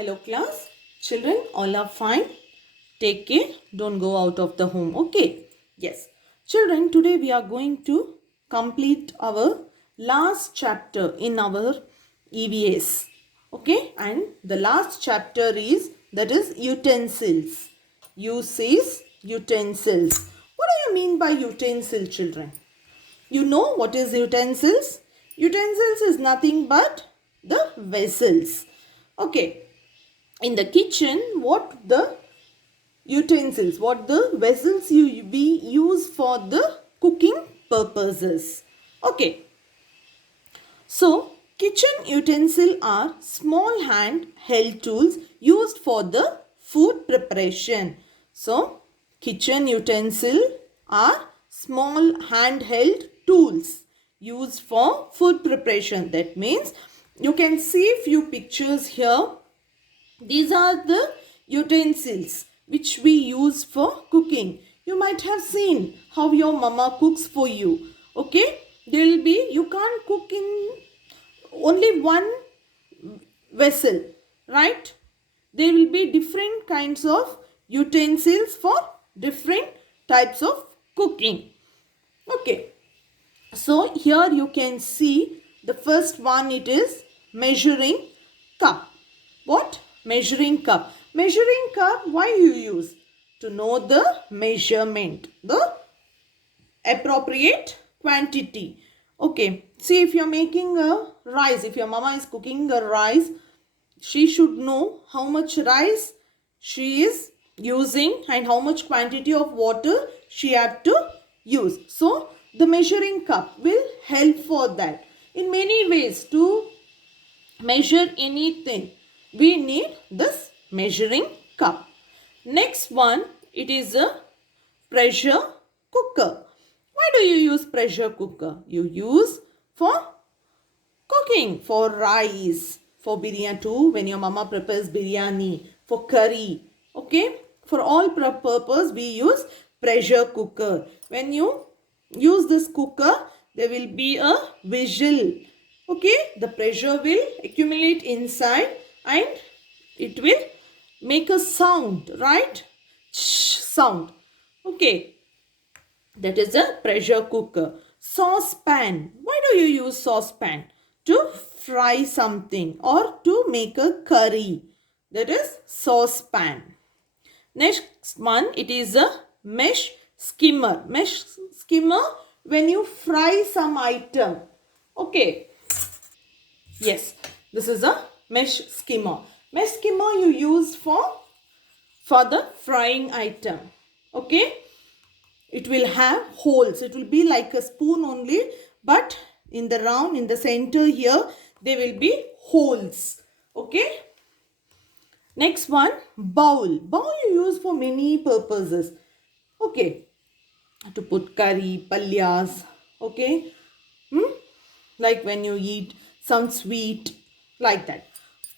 Hello class. Children, all are fine. Take care. Don't go out of the home. Okay. Yes. Children, today we are going to complete our last chapter in our EVS. Okay. And the last chapter is, that is, utensils. Use is utensils. What do you mean by utensil, children? You know what is utensils? Utensils is nothing but the vessels. Okay. In the kitchen, what the vessels we use for the cooking purposes. Okay. So, kitchen utensil are small hand held tools used for the food preparation. So, kitchen utensil are small handheld tools used for food preparation. That means you can see few pictures here. These are the utensils which we use for cooking. You might have seen how your mama cooks for you. Okay? You can't cook in only one vessel, right? There will be different kinds of utensils for different types of cooking. Okay. So here you can see the first one, it is measuring cup. What? Measuring cup. Measuring cup, why you use? To know the measurement, the appropriate quantity. Okay. See, if you are making a rice, if your mama is cooking a rice, she should know how much rice she is using and how much quantity of water she have to use. So, the measuring cup will help for that. In many ways, to measure anything, we need this measuring cup. Next one, it is a pressure cooker. Why do you use pressure cooker? You use for cooking, for rice, for biryani too, when your mama prepares biryani, for curry. Okay, for all purpose we use pressure cooker. When you use this cooker, there will be a whistle. Okay, the pressure will accumulate inside and it will make a sound, right? Sound. Okay, that is a pressure cooker. Saucepan. Why do you use saucepan? To fry something or to make a curry. That is saucepan. Next one, it is a mesh skimmer. Mesh skimmer, when you fry some item. Okay. Yes, this is a mesh skimmer. Mesh skimmer you use for the frying item. Okay. It will have holes. It will be like a spoon only, but in the round, in the center here, there will be holes. Okay. Next one, bowl. Bowl you use for many purposes. Okay. To put curry, palyas. Okay. Like when you eat some sweet, like that.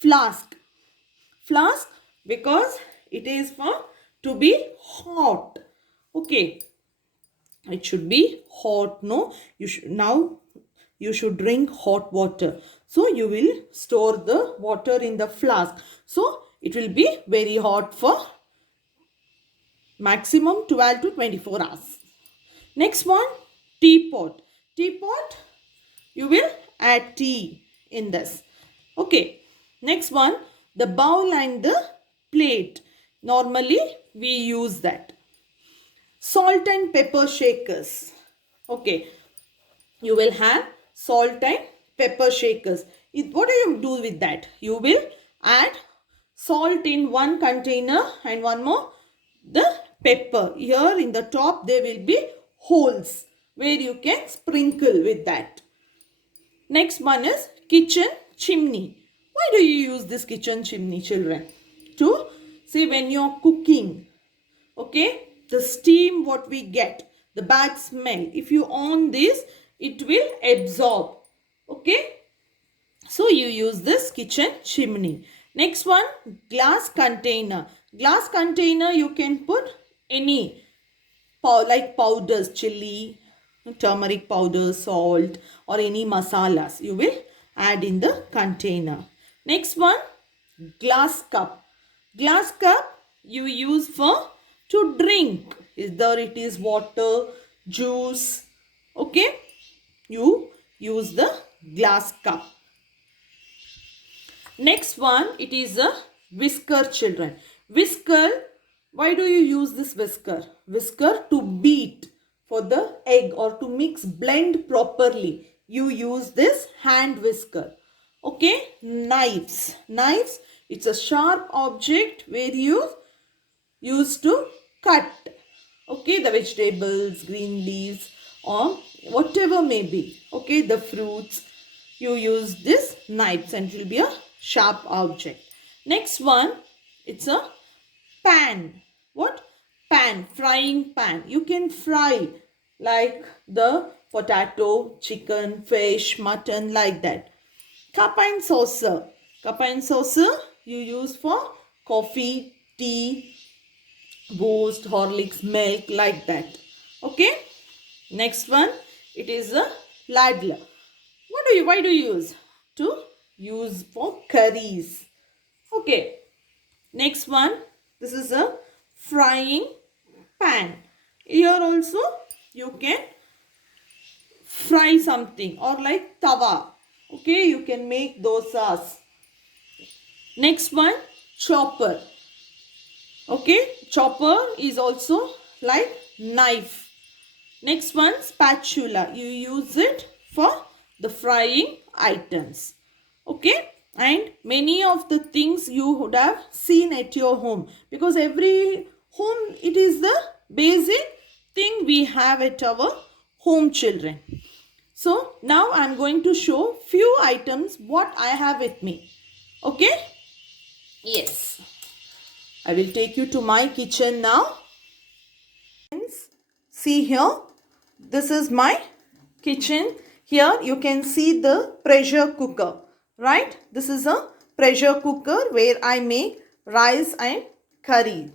Flask. Flask because it is for to be hot. Okay. It should be hot. No, you should drink hot water. So you will store the water in the flask. So it will be very hot for maximum 12 to 24 hours. Next one, teapot. Teapot, you will add tea in this. Okay. Next one, the bowl and the plate. Normally we use that. Salt and pepper shakers. Okay. You will have salt and pepper shakers. What do you do with that? You will add salt in one container and one more, the pepper. Here in the top there will be holes where you can sprinkle with that. Next one is kitchen chimney. Why do you use this kitchen chimney, children? To see when you are cooking. Okay. The steam what we get, the bad smell, if you on this, it will absorb. Okay. So you use this kitchen chimney. Next one, glass container. Glass container you can put any like powders, chili, turmeric powder, salt or any masalas. You will add in the container. Next one, glass cup. Glass cup you use for to drink. Either it is water, juice. Okay. You use the glass cup. Next one, it is a whisker, children. Whisker, why do you use this whisker? Whisker to beat for the egg or to mix, blend properly. You use this hand whisker. Okay, knives. Knives, it's a sharp object where you use to cut. Okay, the vegetables, green leaves or whatever may be. Okay, the fruits. You use this knives and it will be a sharp object. Next one, it's a pan. What? Pan, frying pan. You can fry like the potato, chicken, fish, mutton, like that. Cup and saucer. Cup and saucer you use for coffee, tea, boost, Horlicks, milk, like that. Okay. Next one, it is a ladle. Why do you use? To use for curries. Okay. Next one, this is a frying pan. Here also you can fry something or like tawa. Okay, you can make dosas. Next one, chopper. Okay, chopper is also like knife. Next one, spatula. You use it for the frying items. Okay, and many of the things you would have seen at your home, because every home, it is the basic thing we have at our home, children. So now I am going to show few items what I have with me. Okay, yes, I will take you to my kitchen now. See here, this is my kitchen. Here you can see the pressure cooker, right? This is a pressure cooker where I make rice and curry.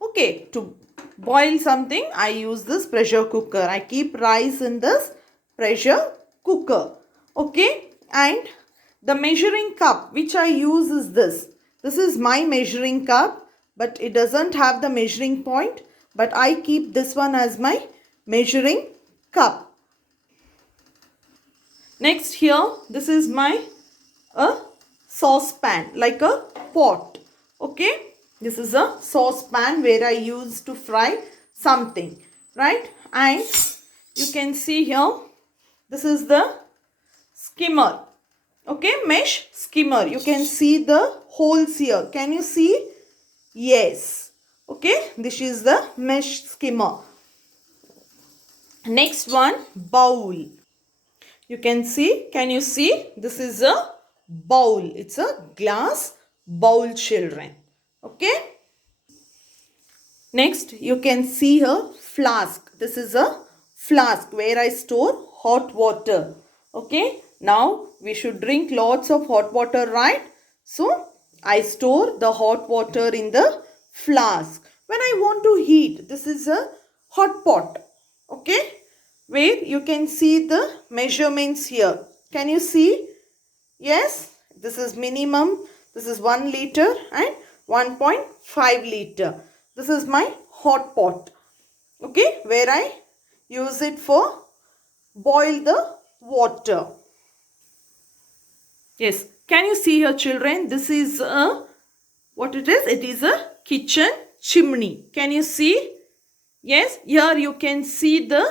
Okay, to boil something, I use this pressure cooker. I keep rice in this pressure cooker. Okay, and the measuring cup which I use is this. This is my measuring cup, but it doesn't have the measuring point. But I keep this one as my measuring cup. Next here, this is my saucepan, like a pot. Okay, this is a saucepan where I use to fry something, right? And you can see here, this is the skimmer. Okay, mesh skimmer. You can see the holes here. Can you see? Yes. Okay, this is the mesh skimmer. Next one, bowl. You can see, can you see? This is a bowl. It's a glass bowl, children. Okay. Next, you can see a flask. This is a flask where I store hot water. Okay. Now, we should drink lots of hot water, right? So, I store the hot water in the flask. When I want to heat, this is a hot pot. Okay. Where you can see the measurements here. Can you see? Yes. This is minimum. This is 1 liter and 1.5 liter. This is my hot pot. Okay. Where I use it for boil the water. Yes. Can you see here, children? This is what it is? It is a kitchen chimney. Can you see? Yes. Here you can see the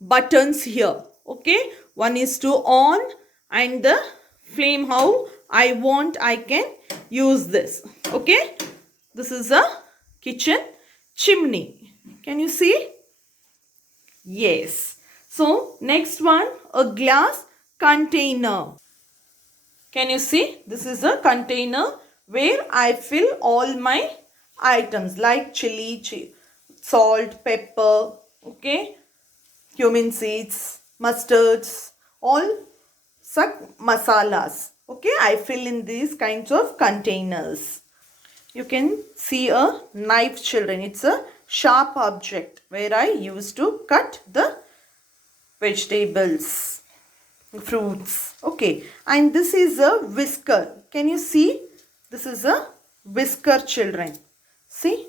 buttons here. Okay. One is to on and the flame how I want I can use this. Okay. This is a kitchen chimney. Can you see? Yes. So next one, a glass container. Can you see? This is a container where I fill all my items like chili, salt, pepper, okay, cumin seeds, mustards, all such masalas. Okay, I fill in these kinds of containers. You can see a knife, children. It's a sharp object where I used to cut the vegetables, fruits. Okay, and this is a whisker. Can you see? This is a whisker, children. See,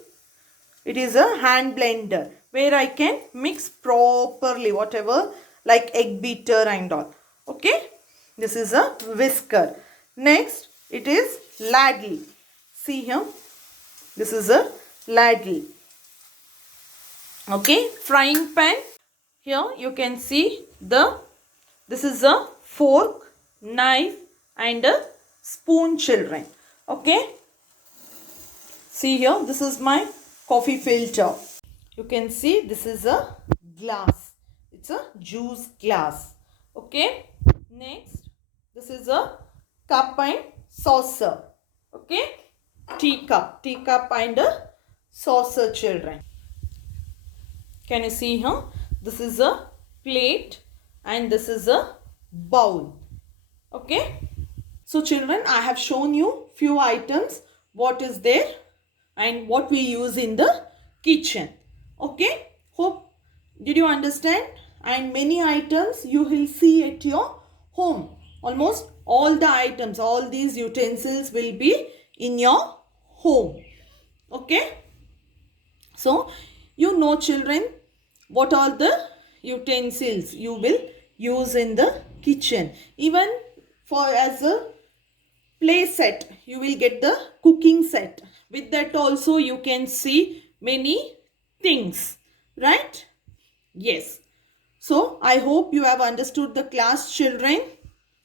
it is a hand blender where I can mix properly whatever like egg beater and all. Okay, this is a whisker. Next, it is ladle. See here, this is a ladle. Okay, frying pan. Here you can see this is a fork, knife and a spoon, children. Okay, see here, this is my coffee filter. You can see this is a glass. It's a juice glass. Okay, next, this is a cup and saucer. Okay, teacup and a saucer, children. Can you see here? This is a plate and this is a bowl. Okay. So children, I have shown you few items, what is there and what we use in the kitchen. Okay. Hope, did you understand? And many items you will see at your home. Almost all the items, all these utensils will be in your home. Okay. So, you know children, what are the utensils you will use in the kitchen. Even for as a play set, you will get the cooking set. With that also you can see many things, right? Yes. So, I hope you have understood the class, children.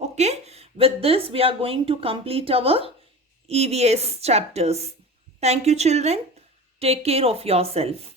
Okay. With this, we are going to complete our EVS chapters. Thank you, children. Take care of yourself.